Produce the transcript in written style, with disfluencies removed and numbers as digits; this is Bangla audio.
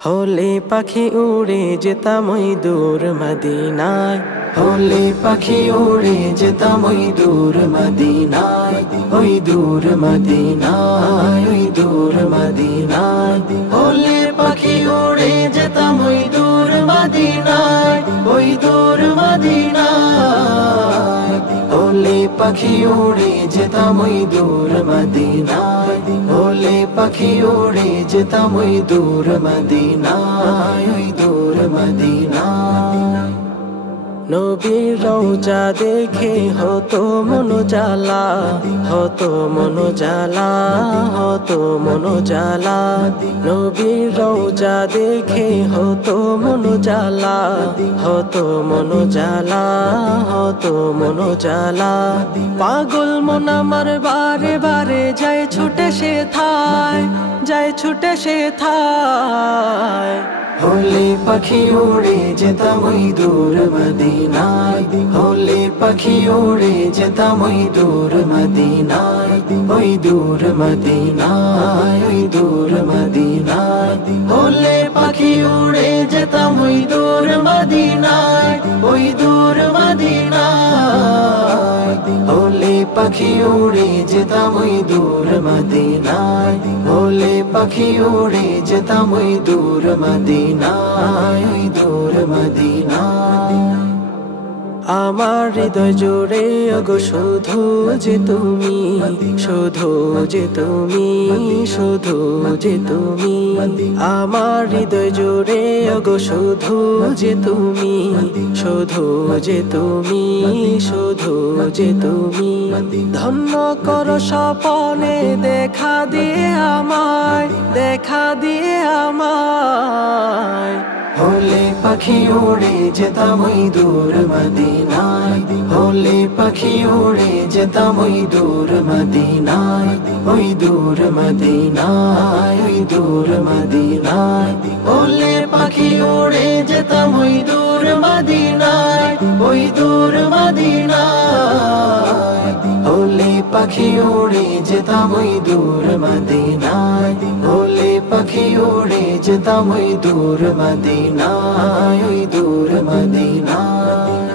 হলে পাখি উড়ে যেতাম ওই দূর মদিনায়, হলে পাখি উড়ে যেতাম ওই দূর মদিনায়, ওই দূর মদিনায়, ওই দূর মদিনায়। হলে পাখি উড়ে যেতাম ওই দূর মদিনায়, ওই দূর মদিনায়। হলে পাখি উড়ে যেতাম ওই দূর মদিনায়, হলে পাখি উড়ে যেতাম ওই দূর মদিনায়, ওই দূর মদিনায়। নবীর রওজা দেখে হতো মন জ্বালা, হতো মন জ্বালা, হতো মন জ্বালা। নবীর রওজা দেখে হতো মন জ্বালা, হতো মন জ্বালা, হতো মন জ্বালা। পাগল মন আমার বারে বারে যায় ছুটে সে থায়, যায় ছুটে সে থায়। হলে পাখি উড়ে যেতাম ওই দূর মদিনায়, হলে পাখি উড়ে যেতাম ওই দূর মদিনায়, ওই দূর মদিনায়, ওই দূর মদিনায়। হলে পাখি উড়ে যেতাম ওই দূর মদিনায়, ওই দূর মদিনায়। হলে পাখি উড়ে যেতাম ওই দূর মদিনায়, হলে পাখি উড়ে যেতাম ওই দূর মদিনায়, ওই দূর মদিনায়। আমার হৃদয় জুড়ে ওগো শুধু যে তুমি, শুধু যে তুমি, শুধু যে তুমি। আমার হৃদয় জুড়ে ওগো শুধু যে তুমি, শুধু যে তুমি, শুধু যে তুমি। ধন্য করো স্বপনে দেখা দিয়ে আমায়, দেখা দিয়ে আমায়। হলে পাখি উড়ে যেতাম ওই দূর মদিনায়, হলে পাখি উড়ে যেতাম ওই দূর মদিনায়, ওই দূর মদিনায়, ওই দূর মদিনায়। হলে পাখি উড়ে যেতাম ওই দূর মদিনায়, ওই দূর মদিনায়। হলে পাখি উড়ে যেতাম ওই দূর মদিনায়, হলে পাখি উড়ে যেতাম ওই দূর মদিনায়, ওই দূর মদিনায়।